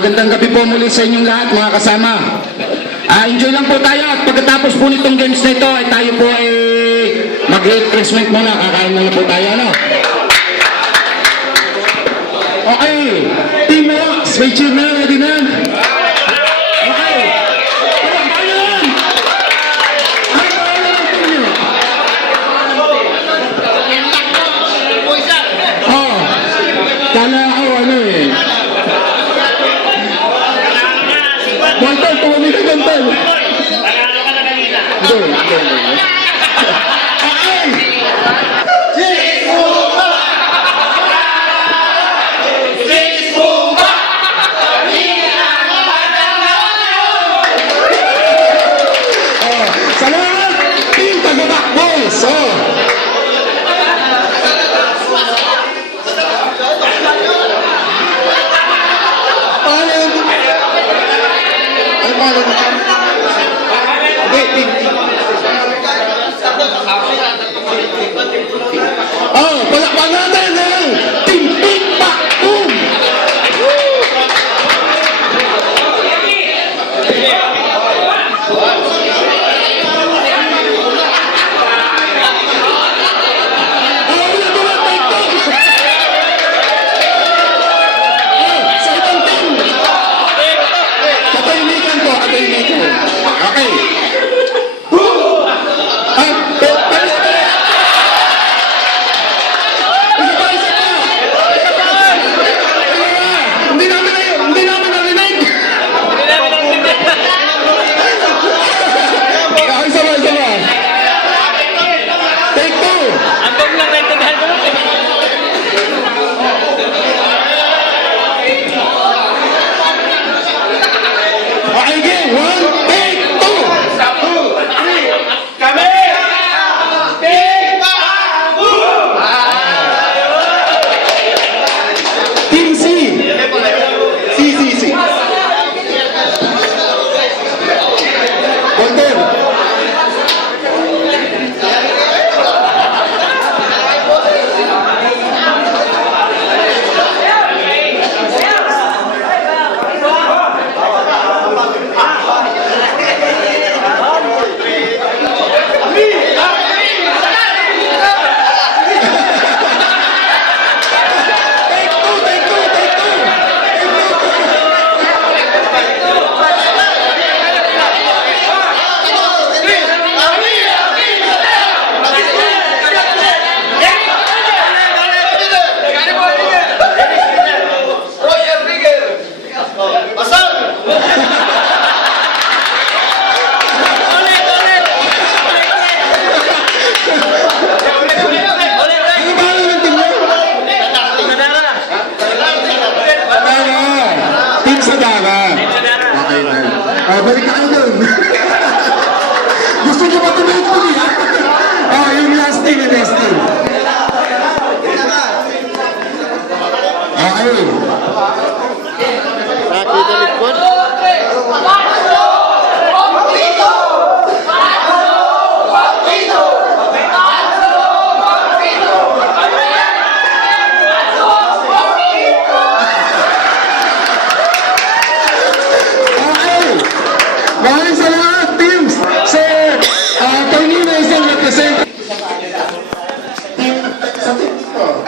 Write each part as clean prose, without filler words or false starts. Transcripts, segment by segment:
magandang gabi po muli sa inyong lahat mga kasama. Enjoy lang po tayo at pagkatapos po nitong games na ito ay tayo po ay mag-refreshment muna, kakain muna po tayo, ano? Okay, Team Wax, may cheer na, ready na? Okay. Tayo yan! Ano ba ang team nyo? Oh, kala ako ano eh. Walter, tumamig ka gantan. Salamat! Team Tagabakbos! Palakpan natin ang Team Tikpak-Boom! Sa ibang team! Katahimikan ko. Okay. Balik ka kayo doon. Gusto nyo ba tuloy ko niya? Yung last team. Okay. Nakita likod. Maraming salamat, teams! So, Tony na isang represent. Team, sa team ko.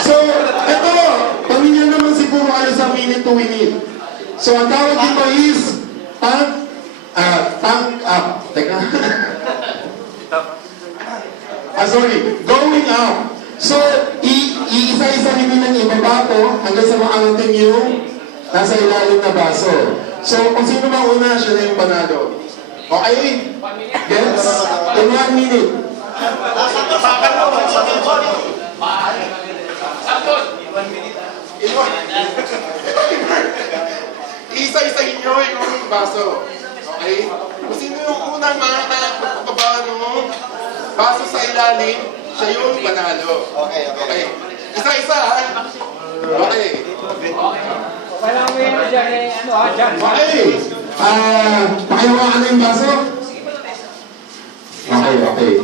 So, ito, pamilya naman siguro kayo sa minute to minute. So, ang tawag dito is tank up. Teka. Sorry, going up. So, iisa-isa nyo ng ibaba po hanggang sa maangatin yung nasa ilalim na baso. So, kung sino ba una, siya na yung panalo. Okay? Gets? In 1 minute. Isa-isahin nyo yung baso. Okay? Kung sino yung unang makakababa ng baso sa ilalim, siya yung panalo. Okay. Isa-isa, ha? Okay. Parang may ano dyan eh, dyan. Okay. Pakihawakan na yung baso. Okay.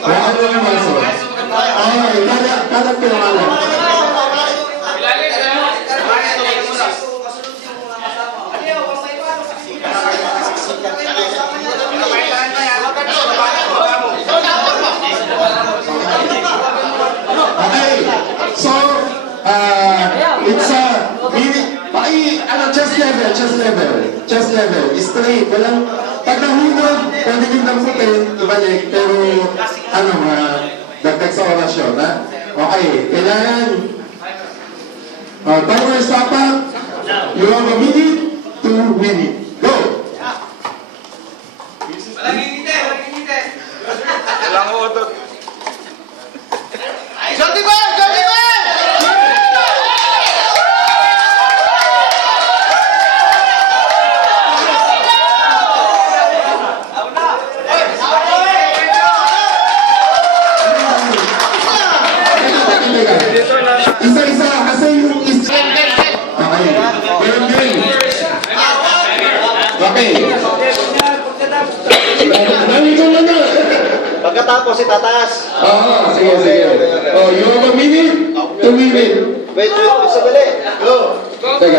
Hawakan na yung baso. Okay, kada level, chest level. Chest level. Straight. Walang, pag nahulog, pwede yung damputin, ibalik. Pero, ano, dagdag sa orasyon, ha? Okay, kailangan. Timer stop up. You have a minute, 2 minutes. Go! Walang utot. Jody Bell! Jody Bell! Isa-isa, kasi yung isa. Okay. Game, game. Okay. Dami ko na na. Pagkatapos, itataas. Sige, sige. Oh, you have a minute, 2 minutes. Wait, sandali. Go. Teka.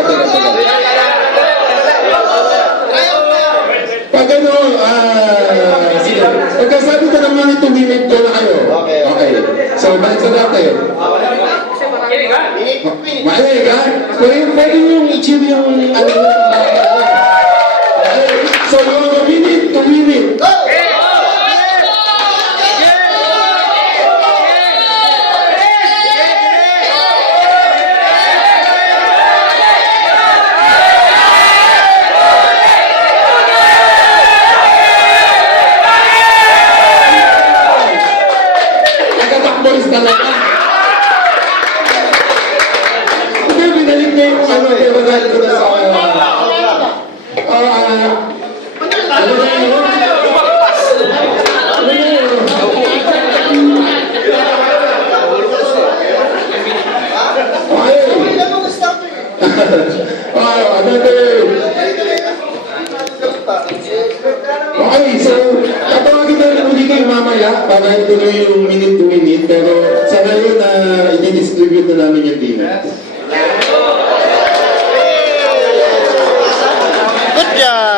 Pag ano, sige. Pagkasabi ko ng minute, 2 minutes, go na kayo. Okay. So, balik sa dati. Mahilig ha? Pwede niyong i-chill yung ano. So, you have a minute, 2 minutes. Go! Nagkatakbolis talaga. Hindi, binalik niya yung ano, pero dahil ko na sa ano na yun? Okay, so tatawagin na rin ulit kayo mamaya para ituloy yung minute to minute, pero sa ngayon na i-distribute na namin yung team. Good job!